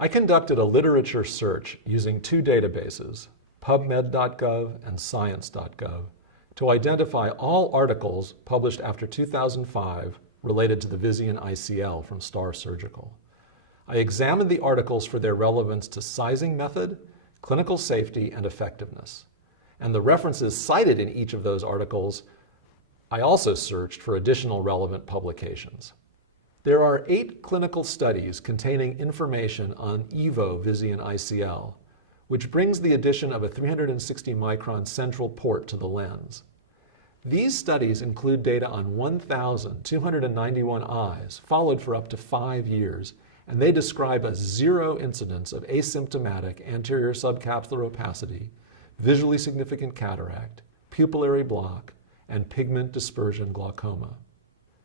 I conducted a literature search using two databases, PubMed.gov and Science.gov, to identify all articles published after 2005 related to the Visian ICL from STAR Surgical. I examined the articles for their relevance to sizing method, clinical safety, and effectiveness. And the references cited in each of those articles, I also searched for additional relevant publications. There are 8 clinical studies containing information on EVO Visian ICL, which brings the addition of a 360 micron central port to the lens. These studies include data on 1,291 eyes, followed for up to 5 years, and they describe a 0 incidence of asymptomatic anterior subcapsular opacity, visually significant cataract, pupillary block, and pigment dispersion glaucoma.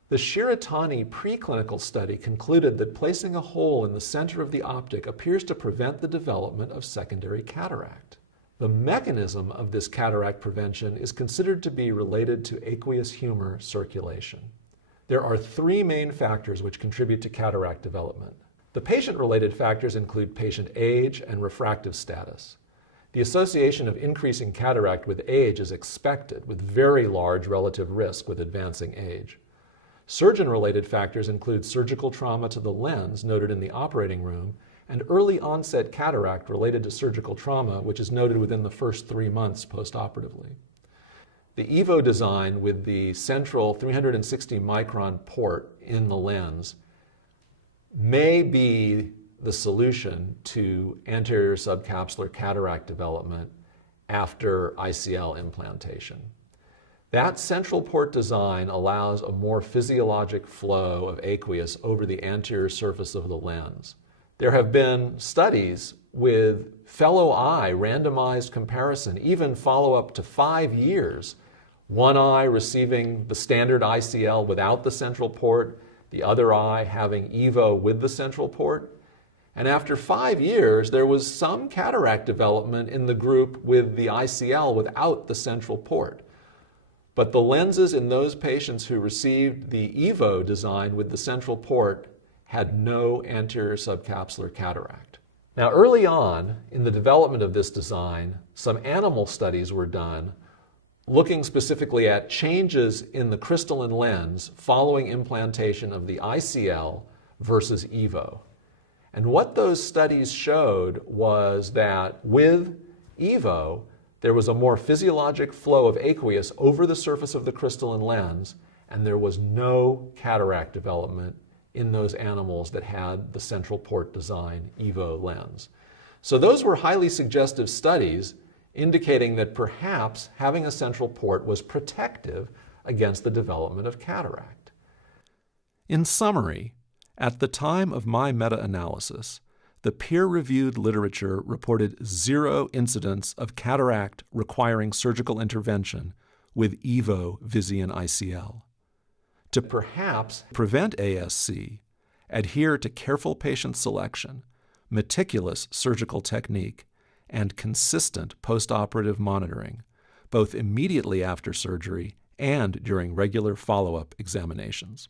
The Shiratani preclinical study concluded that placing a hole in the center of the optic appears to prevent the development of secondary cataract. The mechanism of this cataract prevention is considered to be related to aqueous humor circulation. There are 3 main factors which contribute to cataract development. The patient-related factors include patient age and refractive status. The association of increasing cataract with age is expected, with very large relative risk with advancing age. Surgeon-related factors include surgical trauma to the lens, noted in the operating room, and early onset cataract related to surgical trauma, which is noted within the first 3 months postoperatively. The EVO design with the central 360 micron port in the lens may be the solution to anterior subcapsular cataract development after ICL implantation. That central port design allows a more physiologic flow of aqueous over the anterior surface of the lens. There have been studies with fellow eye randomized comparison, even follow-up to 5 years. One eye receiving the standard ICL without the central port, the other eye having EVO with the central port. And after 5 years, there was some cataract development in the group with the ICL without the central port. But the lenses in those patients who received the EVO design with the central port had no anterior subcapsular cataract. Now, early on in the development of this design, some animal studies were done looking specifically at changes in the crystalline lens following implantation of the ICL versus EVO. And what those studies showed was that with EVO, there was a more physiologic flow of aqueous over the surface of the crystalline lens, and there was no cataract development in those animals that had the central port design EVO lens. So those were highly suggestive studies indicating that perhaps having a central port was protective against the development of cataract. In summary, at the time of my meta-analysis, the peer-reviewed literature reported 0 incidence of cataract requiring surgical intervention with EVO Visian ICL. To perhaps prevent ASC, adhere to careful patient selection, meticulous surgical technique, and consistent postoperative monitoring, both immediately after surgery and during regular follow-up examinations.